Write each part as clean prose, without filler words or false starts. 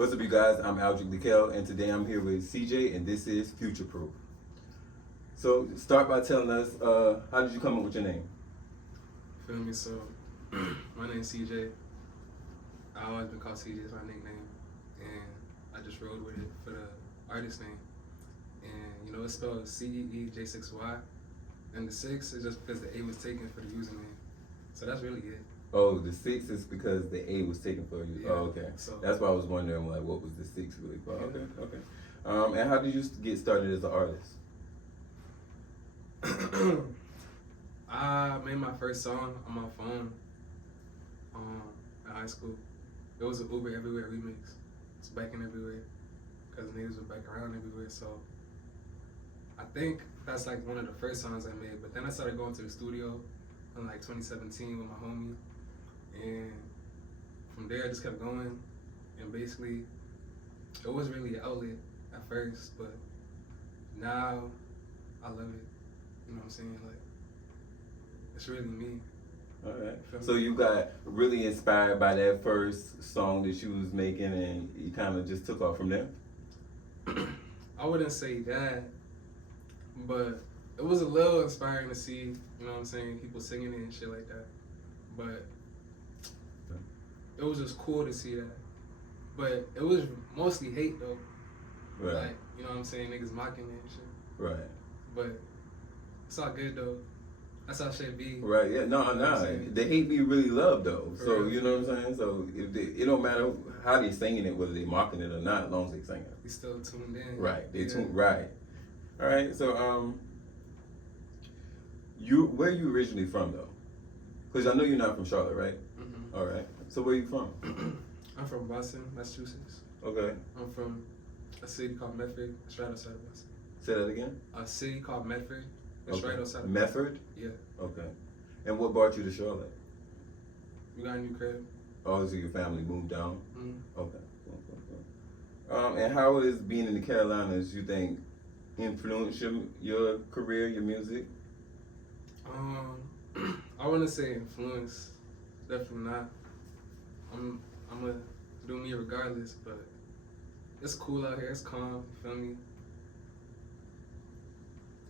What's up, you guys? I'm Aldrich Likel, and today I'm here with CJ, and this is FuturePROOF. So, start by telling us, how did you come up with your name? Feel me? So, my name's CJ. I always been called CJ as my nickname, and I just rode with it for the artist name. And you know, it's spelled CEEJ6Y, and the 6 is just because the A was taken for the username. So that's really it. Oh, the 6 is because the A was taken for you. Yeah, Oh, okay. so that's why I was wondering, like, what was the 6 really for? Yeah. Okay. And how did you get started as an artist? I made my first song on my phone in high school. It was an Uber Everywhere remix. It's backing everywhere because niggas were back around everywhere. So I think that's like one of the first songs I made. But then I started going to the studio in like 2017 with my homie, and from there I just kept going. And basically, it was really an outlet at first, but now I love it. You know what I'm saying? Like, it's really me. All right. So you got really inspired by that first song that you was making, and you kind of just took off from there? I wouldn't say that, but it was a little inspiring to see, you know what I'm saying, people singing it and shit like that. But it was just cool to see that. But it was mostly hate though. Right. Like, you know what I'm saying, niggas mocking it and shit. Right. But it's all good though. That's how shit be. Right, yeah, no. The hate be really love though. For So real. you know what I'm saying? So if it don't matter how they singing it, whether they mocking it or not, as long as they singing it. We still tuned in. Right. They Yeah. right. All right. So where you originally from though? Because I know you're not from Charlotte, right? Mm-hmm. All right. So where you from? I'm from Boston, Massachusetts. Okay. I'm from a city called Medford. It's right outside of Boston. Say that again. A city called Medford. It's Okay. right outside of Medford? Yeah. Okay. And what brought you to Charlotte? We got a new crib. Oh, so your family moved down? Mm-hmm. Okay. Cool. And how is being in the Carolinas, you think, influenced your career, your music? I wouldn't say influence. Definitely not. I'm gonna do me regardless, but it's cool out here. It's calm. You feel me? You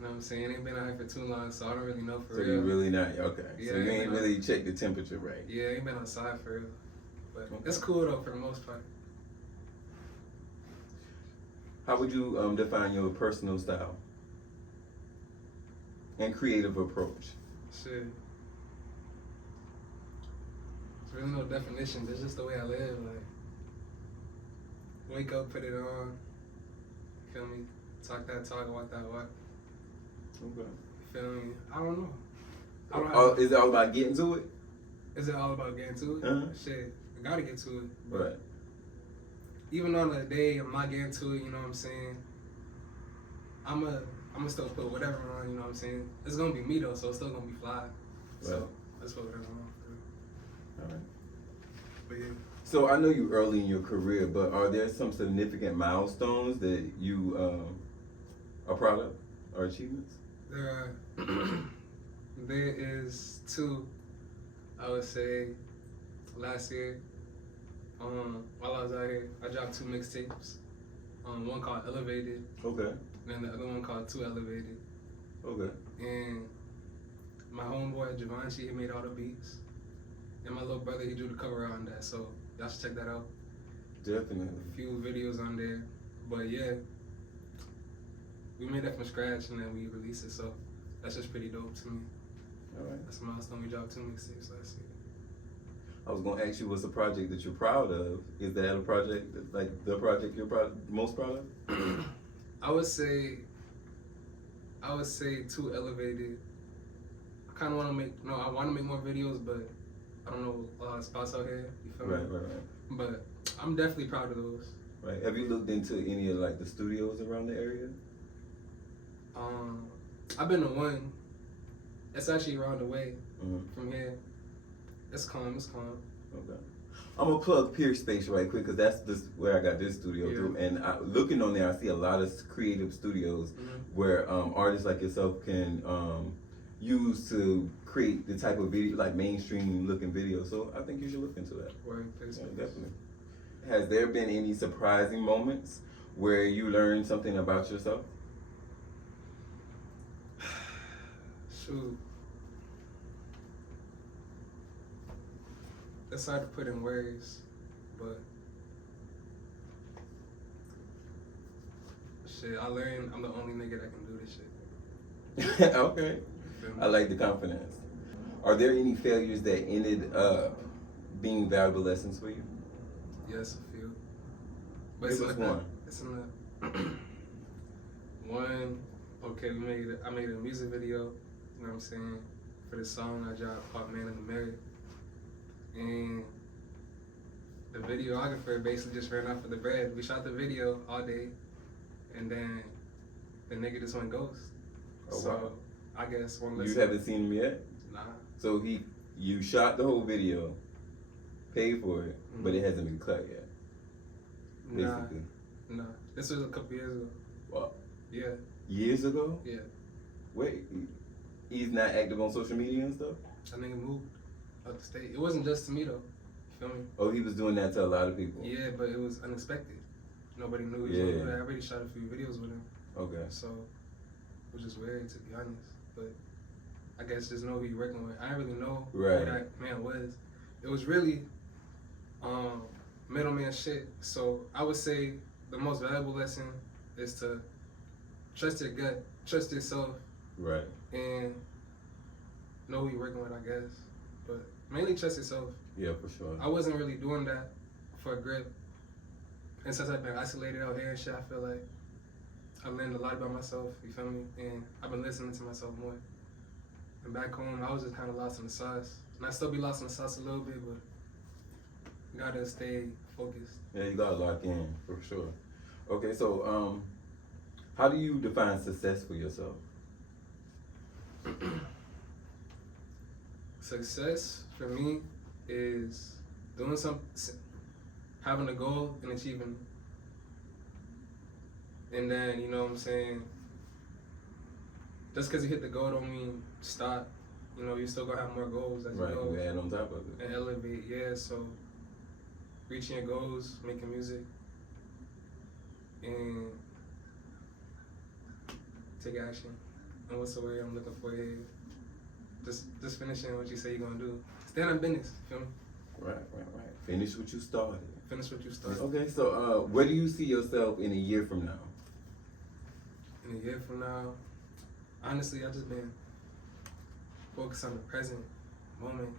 know what I'm saying? Ain't been out here for too long, so I don't really know for So real. you really not, okay. Yeah, So you you ain't know. really checked the temperature right. Yeah, ain't been outside for real. But Okay. it's cool though for the most part. How would you define your personal style and creative approach? Shit. There's really no definition. That's just the way I live. Like, wake up, put it on. Feel me? Talk that talk, walk that walk. Okay. Feel me? I don't know. I don't have. Is it all about getting to it? Is it all about getting to it? Uh-huh. Shit, I gotta get to it. Right. Even on the day I'm not getting to it, you know what I'm saying? I'ma still put whatever on, you know what I'm saying? It's gonna be me though, so it's still gonna be fly. So Right. that's what whatever on. All right. But yeah. So I know you early in your career, but are there some significant milestones that you are proud of or achievements? There is 2, I would say. Last year, while I was out here, I dropped 2 mixtapes. One called Elevated, Okay. and then the other one called Too Elevated. Okay. And my homeboy Givenchy, he made all the beats, and my little brother, he drew the cover art on that. So y'all should check that out. Definitely. A few videos on there, but yeah, we made that from scratch and then we released it. So that's just pretty dope to me. All right. That's a milestone. We dropped 2 mixtapes last year. I was gonna ask you, what's a project that you're proud of? Is that a project like the project you're most proud of? I would say Too Elevated. I kind of want to make I want to make more videos, but I don't know a lot of spots out here. You feel me? Right. But I'm definitely proud of those. Right. Have you looked into any of like the studios around the area? I've been to one. It's actually around the way Mm-hmm. from here. It's calm. Okay. I'm gonna plug Peer Space right quick because that's where I got this studio Yeah. through. And looking on there, I see a lot of creative studios where artists like yourself can use to create the type of video, like mainstream looking videos. So I think you should look into that. Word, Peer Yeah, Space. definitely. has there been any surprising moments where you learned something about yourself? Shoot. It's hard to put in words, but shit, I learned I'm the only nigga that can do this shit. Okay. I like the confidence. Are there any failures that ended up being valuable lessons for you? Yes, a few. Give us one. It's in the one. Okay, I made a music video. You know what I'm saying? For the song I dropped called "Man in the Mirror," and the videographer basically just ran off for the bread. We shot the video all day, and then the nigga just went ghost. Oh, So wow. I guess one lesson. You haven't seen him yet? Nah. So you shot the whole video, paid for it, but it hasn't been cut yet. Basically. Nah. This was a couple years ago. What? Yeah. Years ago? Yeah. Wait, he's not active on social media and stuff? That nigga moved out the state. It wasn't just to me though. You feel me? Oh, he was doing that to a lot of people. Yeah, but it was unexpected. Nobody knew he was Yeah. gonna do that. I already shot a few videos with him. Okay. So it was just weird to be honest. But I guess just know who you're working with. I didn't really know Right. who that man was. It was really middleman shit. So I would say the most valuable lesson is to trust your gut, trust yourself, Right. and know who you're working with, I guess. But mainly trust yourself. Yeah, for sure. I wasn't really doing that for a grip. And since I've been isolated out here and shit, I feel like I learned a lot about myself, you feel me? And I've been listening to myself more. And back home, I was just kind of lost in the sauce. And I still be lost in the sauce a little bit, but gotta stay focused. Yeah, you gotta lock in, for sure. Okay, so how do you define success for yourself? Success for me is doing something, having a goal and achieving. And then, you know what I'm saying, just because you hit the goal don't mean stop. You know, you still gonna have more goals as Right, you go. you add on top of it. And elevate, yeah, so reaching your goals, making music, and take action. And what's the word I'm looking for here? Just finishing what you say you're gonna do. Stand on business, feel me? Right. Finish what you started. Finish what you started. Okay, so where do you see yourself in a year from now? In a year from now, honestly, I just been focused on the present moment.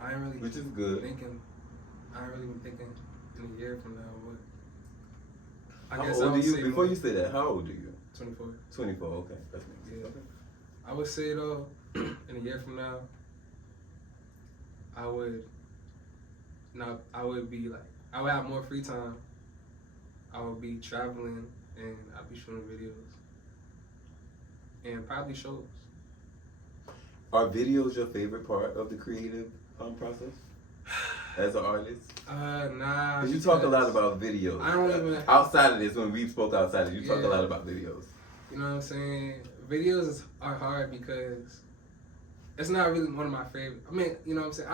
I ain't really Which is good. thinking. I ain't really been thinking in a year from now, but I How guess old I are would you? say Before more- you say that, how old are you? 24. 24, okay. That's makes sense. Yeah. Okay. I would say though, in a year from now, I would have more free time. I would be traveling and I'd be shooting videos and probably shows. Are videos your favorite part of the creative process as an artist? Nah. Because you talk a lot because, about videos. I don't even- outside of this, when we spoke outside of this, you talk a Yeah. lot about videos. You know what I'm saying? Videos are hard because it's not really one of my favorite. I mean, you know what I'm saying?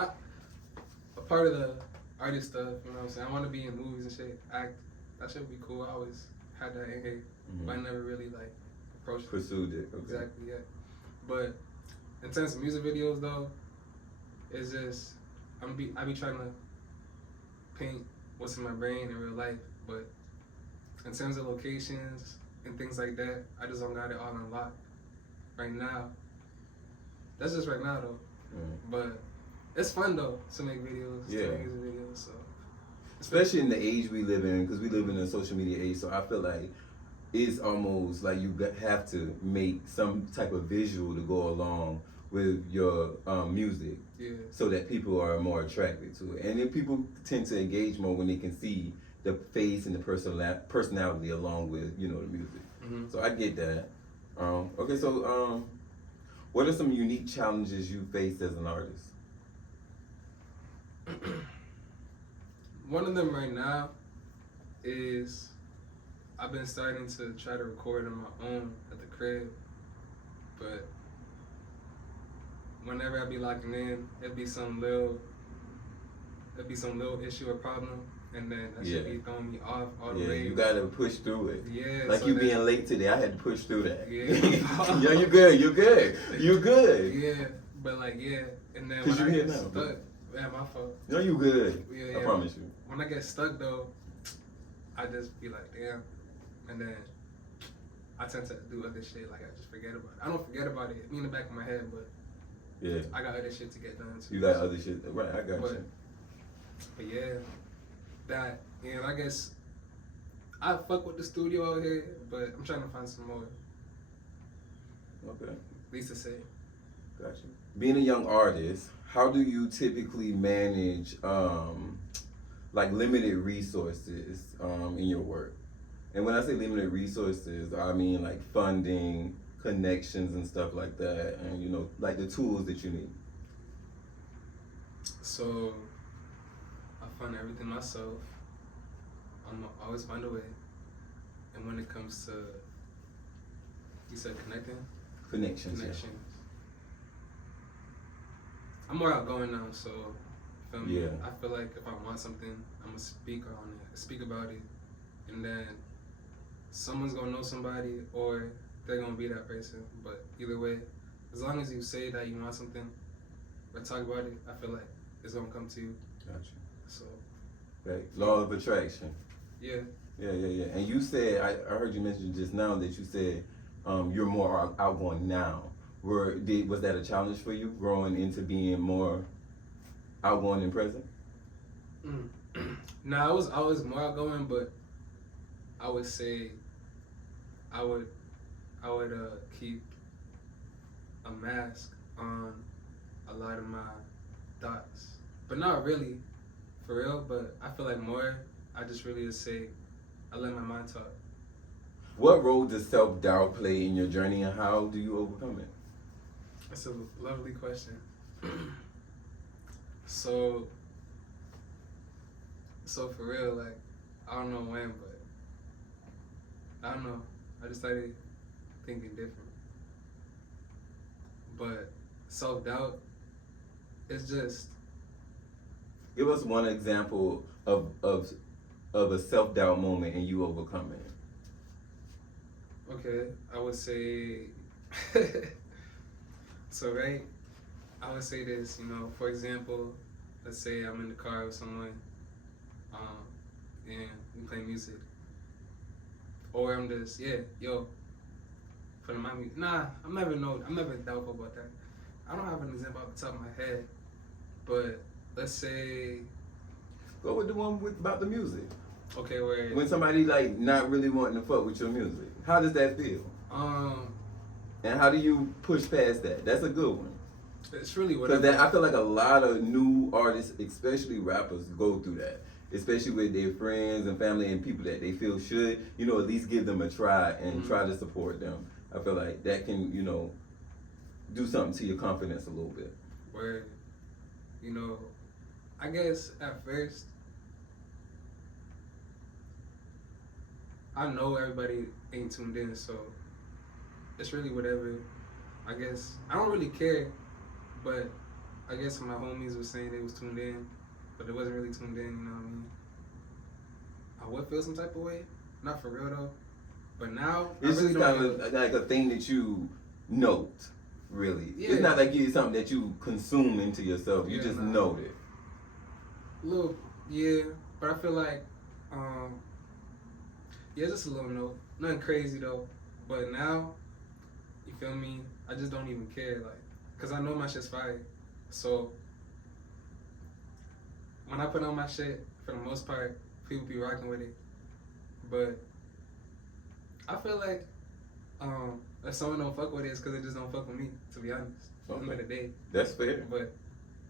A part of the artist stuff, you know what I'm saying? I want to be in movies and shit, act. That shit would be cool. I always had that in here, but I never really like approached it. Pursued it. Okay. Exactly, yeah. But in terms of music videos though, it's just I be trying to paint what's in my brain in real life, but in terms of locations and things like that, I just don't got it all unlocked right now. That's just right now though. But it's fun though to make videos, to make music videos. So especially in the age we live in, because we live in a social media age, so I feel like it's almost like you have to make some type of visual to go along with your music, so that people are more attracted to it. And then people tend to engage more when they can see the face and the personality along with, you know, the music. So I get that. Okay, so what are some unique challenges you faced as an artist? One of them right now is I've been starting to try to record on my own at the crib, but whenever I be locking in, it'd be some little issue or problem, and then that Yeah. should be throwing me off all the Yeah, way. you gotta push through it. Yeah. Like so you then- being late today, I had to push through that. Yeah. Yeah, you good, you good, you good. Yeah, but like and then Cause when you I here get now. stuck, yeah, my fault. No, you good. Yeah, I promise you. When I get stuck though, I just be like, damn, and then I tend to do other shit. Like I just forget about it. I don't forget about it. It be in the back of my head, but Yeah. I got other shit to get done too. You got other shit. Right, I got But- you. But yeah, that and I guess I fuck with the studio out here, but I'm trying to find some more. Okay. At least to say. Gotcha. Being a young artist, how do you typically manage like limited resources in your work? And when I say limited resources, I mean like funding, connections and stuff like that, and you know, like the tools that you need. So I fund everything myself. I'm always find a way. And when it comes to, you said Connections. connections. I'm more outgoing now, so feel me? Yeah. I feel like if I want something, I'm gonna speak on it, speak about it, and then someone's gonna know somebody or they're gonna be that person. But either way, as long as you say that you want something or talk about it, I feel like it's gonna come to you. Gotcha. So Okay. Law of attraction. yeah. Yeah. And you said, I heard you mention just now that you said you're more outgoing now. Was that a challenge for you growing into being more outgoing and present? Nah, I was more outgoing, but I would say I would keep a mask on a lot of my thoughts, but not really, for real. But I feel like more. I just really just say I let my mind talk. What role does self-doubt play in your journey and how do you overcome it? That's a lovely question. So for real, like I don't know when, but I don't know. I just started thinking different. But self-doubt, it's just Give us one example of a self-doubt moment and you overcome it. okay. I would say so right. I would say this, you know, for example, let's say I'm in the car with someone, and we play music, or I'm just putting my music. Nah, I'm never doubtful about that. I don't have an example off the top of my head, but let's say Go with the one about the music. okay, where When somebody like not really wanting to fuck with your music, how does that feel? And how do you push past that? That's a good one. it's really Because whatever. I feel like a lot of new artists, especially rappers, go through that. Especially with their friends and family and people that they feel should, you know, at least give them a try and try to support them. I feel like that can, you know, do something to your confidence a little bit. Where, you know, I guess at first, I know everybody ain't tuned in, so it's really whatever. I guess I don't really care, but I guess my homies were saying they was tuned in, but they wasn't really tuned in. You know what I mean? I would feel some type of way, not for real though. But now It's I really just don't kind feel- of like a thing that you note, really. Yeah. It's not like it's something that you consume into yourself. You Yeah, just nah. note it. little, yeah, but I feel like, yeah, just a little note. Nothing crazy though. But now, you feel me? I just don't even care, like, cause I know my shit's fire. So when I put on my shit, for the most part, people be rocking with it. But I feel like, if someone don't fuck with it, it's cause they just don't fuck with me. To be honest, at the end of the day. That's fair. But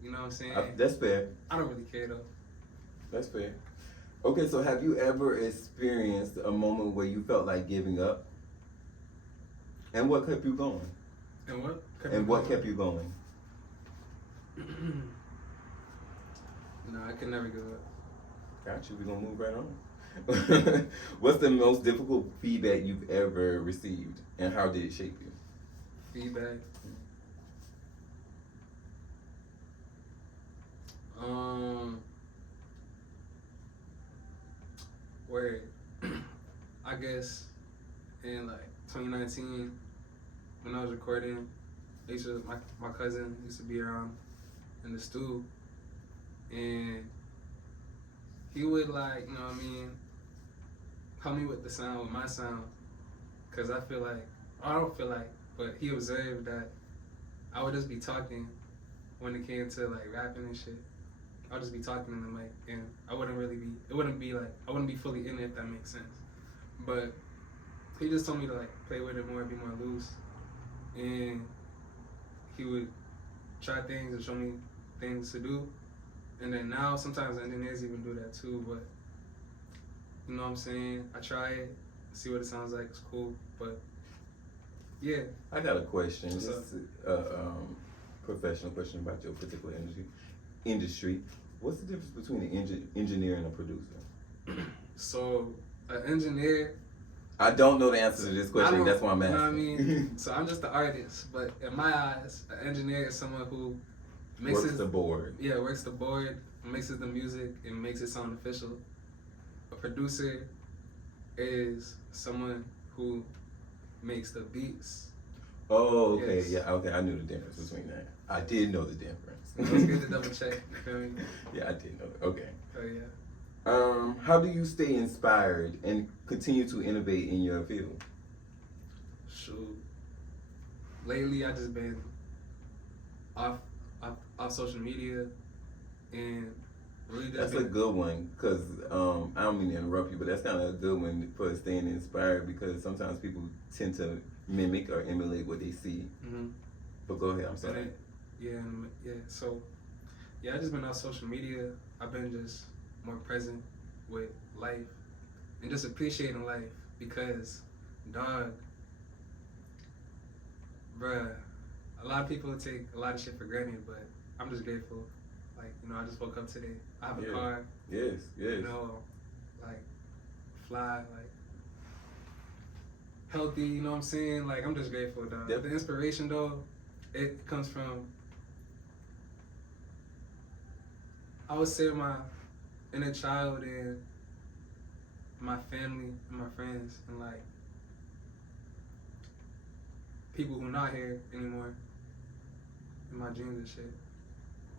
you know what I'm saying? That's fair. I don't really care though. That's fair. Okay, so have you ever experienced a moment where you felt like giving up? And what kept you going? And what? What kept you going? No, I could never give up. Got you. We're gonna move right on. What's the most difficult feedback you've ever received, and how did it shape you? Feedback. where I guess in like 2019 when I was recording, my cousin used to be around in the stew, and he would like, you know what I mean, help me with the sound, with my sound, cause I don't feel like, but he observed that I would just be talking when it came to like rapping and shit. I'll just be talking in the mic, and I wouldn't be fully in it, if that makes sense. But he just told me to like play with it more, be more loose, and he would try things and show me things to do. And then now sometimes engineers even do that too, but you know what I'm saying? I try it, see what it sounds like, it's cool, but yeah. I got a question. What's This is a professional question about your particular industry. What's the difference between an engineer and a producer? So, an engineer, I don't know the answer to this question. That's why I'm asking. You know what I mean? So I'm just the artist, but in my eyes, an engineer is someone who works the board. Yeah, works the board, mixes the music, and makes it sound official. A producer is someone who makes the beats. Oh, okay, Yes. yeah, okay. I knew the difference between that. I did know the difference. It's good to double check. You feel me? Yeah, I did know that. Okay. Oh yeah. How do you stay inspired and continue to innovate in your field? Shoot. Lately, I just been off social media and really just That's a good one, because I don't mean to interrupt you, but that's kind of a good one for staying inspired, because sometimes people tend to mimic or emulate what they see. Mm-hmm. But go ahead, I'm sorry. So I just been on social media. I've been just more present with life and just appreciating life, because dog, bruh, a lot of people take a lot of shit for granted, but I'm just grateful. Like, you know, I just woke up today. I have a car. Yes. You know, like fly, like healthy, you know what I'm saying? Like, I'm just grateful, dog. Yep. The inspiration, though, it comes from, I would say, my inner child and my family and my friends and like people who not here anymore in my dreams and shit.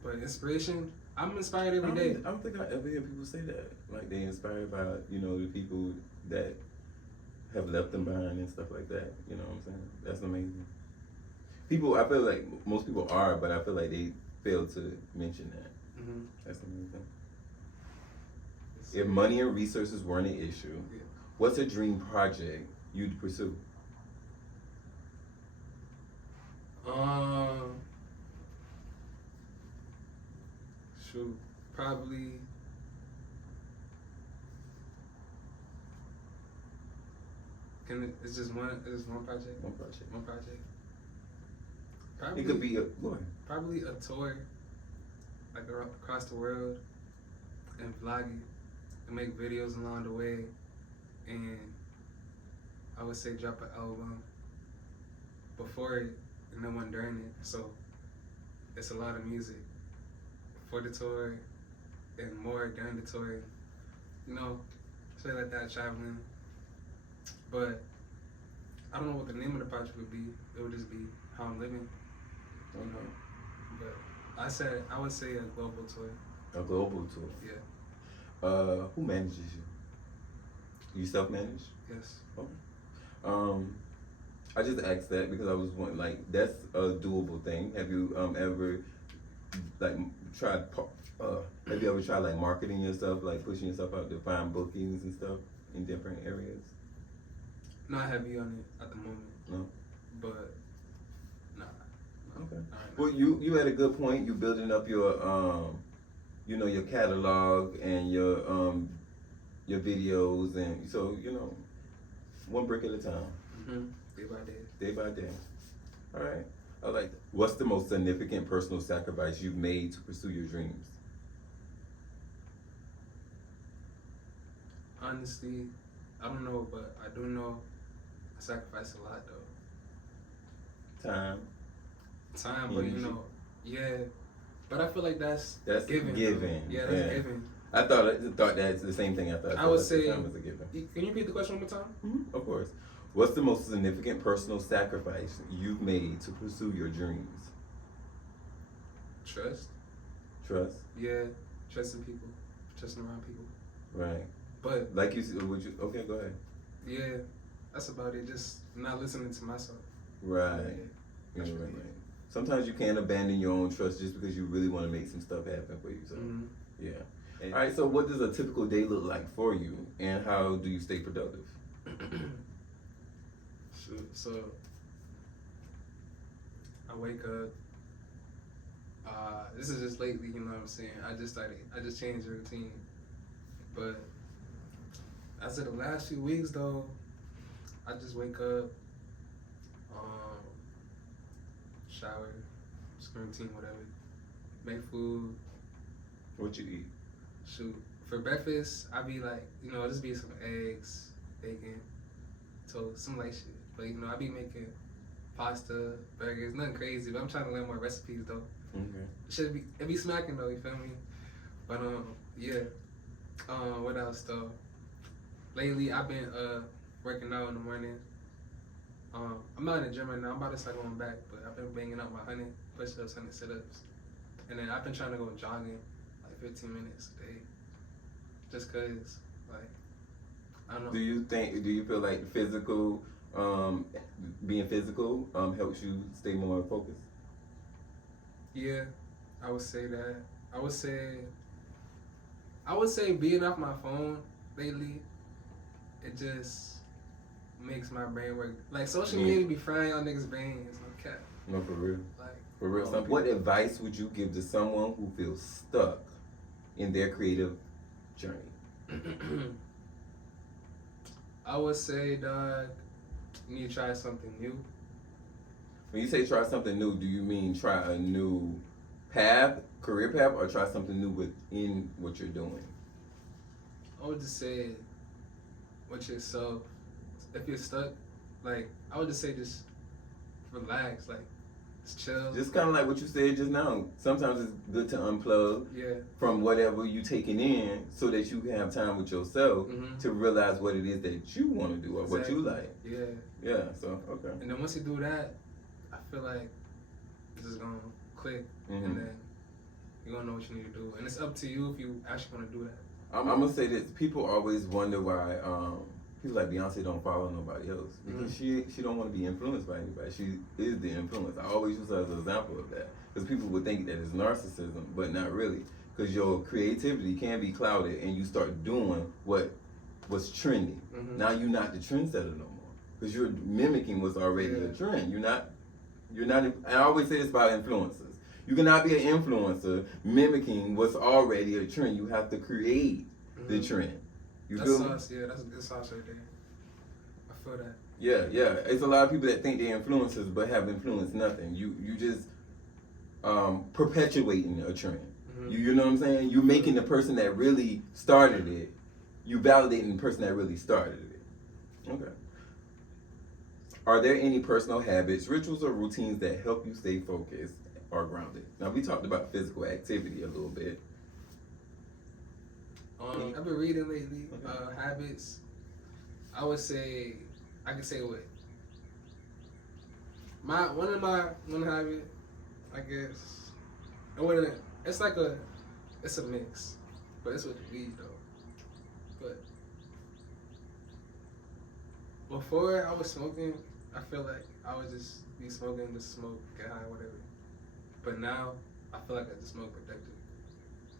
But inspiration, I'm inspired every day. I don't think I ever hear people say that. Like, they inspired by, you know, the people that have left them behind and stuff like that. You know what I'm saying? That's amazing. People, I feel like most people are, but I feel like they fail to mention that. Mm-hmm. That's amazing. If money and resources weren't an issue, what's a dream project you'd pursue? Shoot, probably. It's just one project. One project. One project. Probably, It could be go ahead. probably a tour, like across the world, and vlogging, and make videos along the way, and I would say drop an album before it and then one during it. So it's a lot of music for the tour and more during the tour. You know, shit like that, traveling. But I don't know what the name of the project would be. It would just be how I'm living. You know. But I would say a global tour. A global tour. Yeah. Who manages you? You self-manage? Yes. Okay. I just asked that because I was wondering, like, that's a doable thing. Have you ever tried like marketing yourself, like pushing yourself out to find bookings and stuff in different areas? Not heavy on it at the moment. No. But nah. Okay. All right, Well, you had a good point. You building up your you know, your catalog and your videos, and so, you know, one brick at a time. Mm-hmm. Day by day. Day by day. All right. I like that. What's the most significant personal sacrifice you've made to pursue your dreams? Honestly, I don't know, but I do know I sacrifice a lot though. Time. Time, but you know, yeah. But I feel like that's Given. Yeah, that's given. I thought that's the same thing. I thought. I would that say. time was a given. Can you repeat the question one more time? Mm-hmm. Of course. What's the most significant personal sacrifice you've made to pursue your dreams? Trust. Trust. Yeah, trusting people, trusting around people. Right. But like you said, would you? Okay, go ahead. Yeah, that's about it. Just not listening to myself. Right. Yeah, Yeah, right. Sometimes you can't abandon your own trust just because you really want to make some stuff happen for you. So, yeah. All right. So, what does a typical day look like for you, and how do you stay productive? So, I wake up. This is just lately, you know what I'm saying? I just changed the routine. But as of the last few weeks though, I just wake up, shower, screen routine, whatever. Make food. What you eat? Shoot. For breakfast, I be like, just be some eggs, bacon, toast, some light shit. But I be making pasta, burgers, nothing crazy, but I'm trying to learn more recipes though. Okay. It be smacking though, you feel me? But yeah. What else though? Lately I've been working out in the morning. I'm not in the gym right now. I'm about to start going back, but I've been banging up my 100 push-ups, 100 sit-ups, and then I've been trying to go jogging like 15 minutes a day, just cause like I don't know. Do you feel like being physical helps you stay more focused? Yeah, I would say that. I would say being off my phone lately, it just makes my brain work. Like social media be frying y'all niggas' brains. No cap. No, for real. Like for real. What advice would you give to someone who feels stuck in their creative journey? I would say, dog, you need to try something new. When you say try something new, do you mean try a new career path, or try something new within what you're doing? I would just say, with yourself, if you're stuck, like, I would just say just relax, like, just chill. Just kind of like what you said just now. Sometimes it's good to unplug from whatever you taking in so that you can have time with yourself to realize what it is that you want to do or what you like. Yeah. Yeah, so, okay. And then once you do that, I feel like it's just going to click, and then you're going to know what you need to do. And it's up to you if you actually want to do that. I'm going to say this. People always wonder why people like Beyonce don't follow nobody else. Because she don't want to be influenced by anybody. She is the influence. I always use her as an example of that. Because people would think that it's narcissism, but not really. Because your creativity can be clouded and you start doing what was trending. Now you're not the trendsetter no more. Because you're mimicking what's already a trend. You're not, I always say this about influencers. You cannot be an influencer mimicking what's already a trend. You have to create the trend. That's sauce, yeah. That's a good sauce right there. I feel that. Yeah. It's a lot of people that think they're influencers but have influenced nothing. You just perpetuating a trend. You know what I'm saying? You making the person that really started it. You validating the person that really started it. Okay. Are there any personal habits, rituals, or routines that help you stay focused or grounded? Now, we talked about physical activity a little bit. I've been reading lately. Habits. I would say, I could say what? One habit, I guess. It's a mix, but it's with the weed though. But before I was smoking, I feel like I would just be smoking, just smoke, get high, whatever. But now, I feel like I just smoke productive.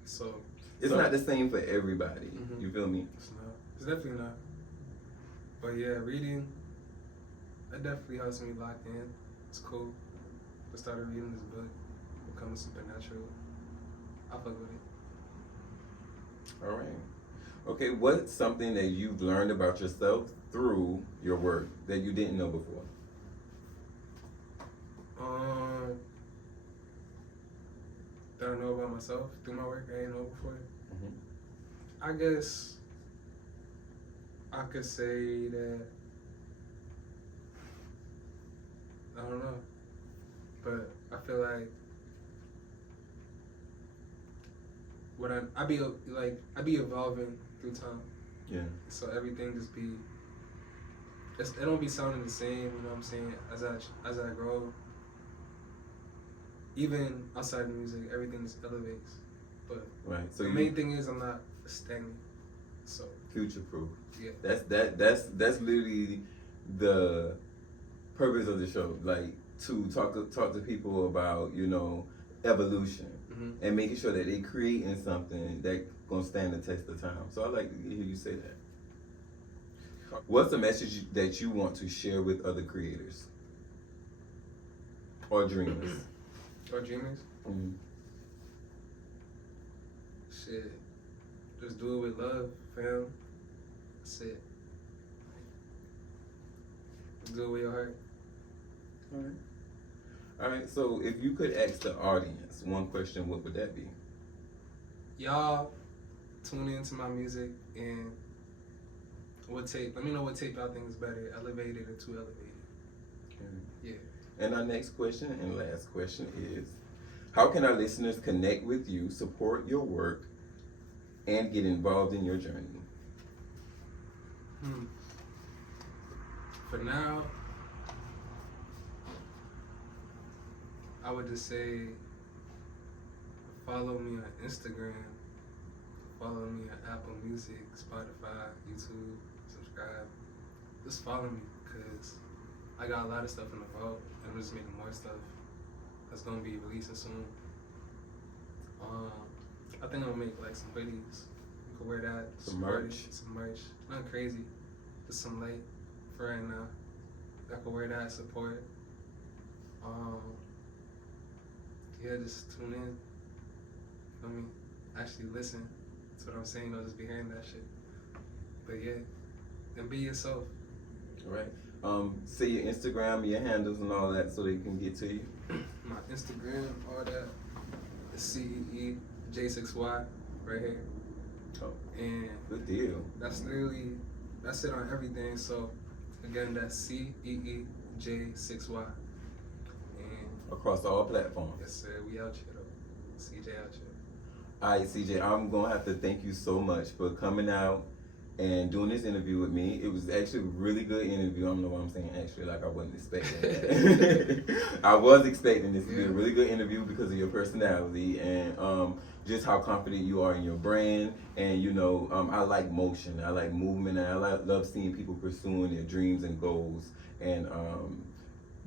So it's not the same for everybody. You feel me? It's not. It's definitely not. But yeah, reading, that definitely helps me lock in. It's cool. I started reading this book, Becoming Supernatural. I fuck with it. All right. Okay, what's something that you've learned about yourself through your work that you didn't know before? That I know about myself through my work I didn't know before. I guess I could say that I don't know, but I feel like what I be evolving through time. Yeah. So everything just be, it don't be sounding the same. You know what I'm saying? As I grow, even outside of music, everything just elevates. But Right. So the main thing is I'm not stagnant. So future proof. yeah. That's literally the purpose of the show. Like to talk to people about, you know, evolution and making sure that they creating something that gonna stand the test of time. So I like to hear you say that. What's the message that you want to share with other creators or dreamers? Or dreamers? Mm-hmm. Shit. Just do it with love, fam. That's it. Just do it with your heart. All right. All right. So if you could ask the audience one question, what would that be? Y'all tune into my music and let me know what tape y'all think is better, elevated or too elevated. Okay. Yeah. And our next question and last question is, how can our listeners connect with you, support your work, and get involved in your journey? For now, I would just say follow me on Instagram, follow me on Apple Music, Spotify, YouTube, subscribe. Just follow me because I got a lot of stuff in the vault and I'm just making more stuff that's gonna be releasing soon. I think I'm gonna make like some hoodies. You can wear that. Some merch. Some merch. Nothing crazy. Just some light for right now. I can wear that, support. Yeah, just tune in. I mean, actually listen to what I'm saying, don't just be hearing that shit. But yeah, and be yourself. All right. Say your Instagram, your handles, and all that, so they can get to you. My Instagram, all that. It's CEEJ6Y right here. Oh, and good deal. That's it on everything. So again, that's CEEJ6Y. And across all platforms. Yes, sir. We out here though. CJ out here. All right, CJ, I'm gonna have to thank you so much for coming out and doing this interview with me. It was actually a really good interview. I don't know why I'm saying actually, like I wasn't expecting that. I was expecting this to be a really good interview because of your personality and just how confident you are in your brand. And you know, I like motion, I like movement, and I love seeing people pursuing their dreams and goals and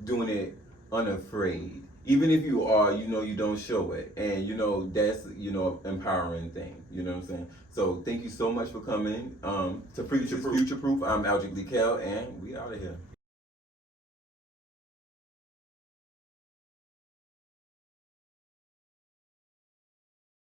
doing it unafraid. Even if you are, you know, you don't show it. And, you know, that's, you know, empowering thing. You know what I'm saying? So thank you so much for coming to FuturePROOF. I'm Aldrich Lee Kell, and we out of here.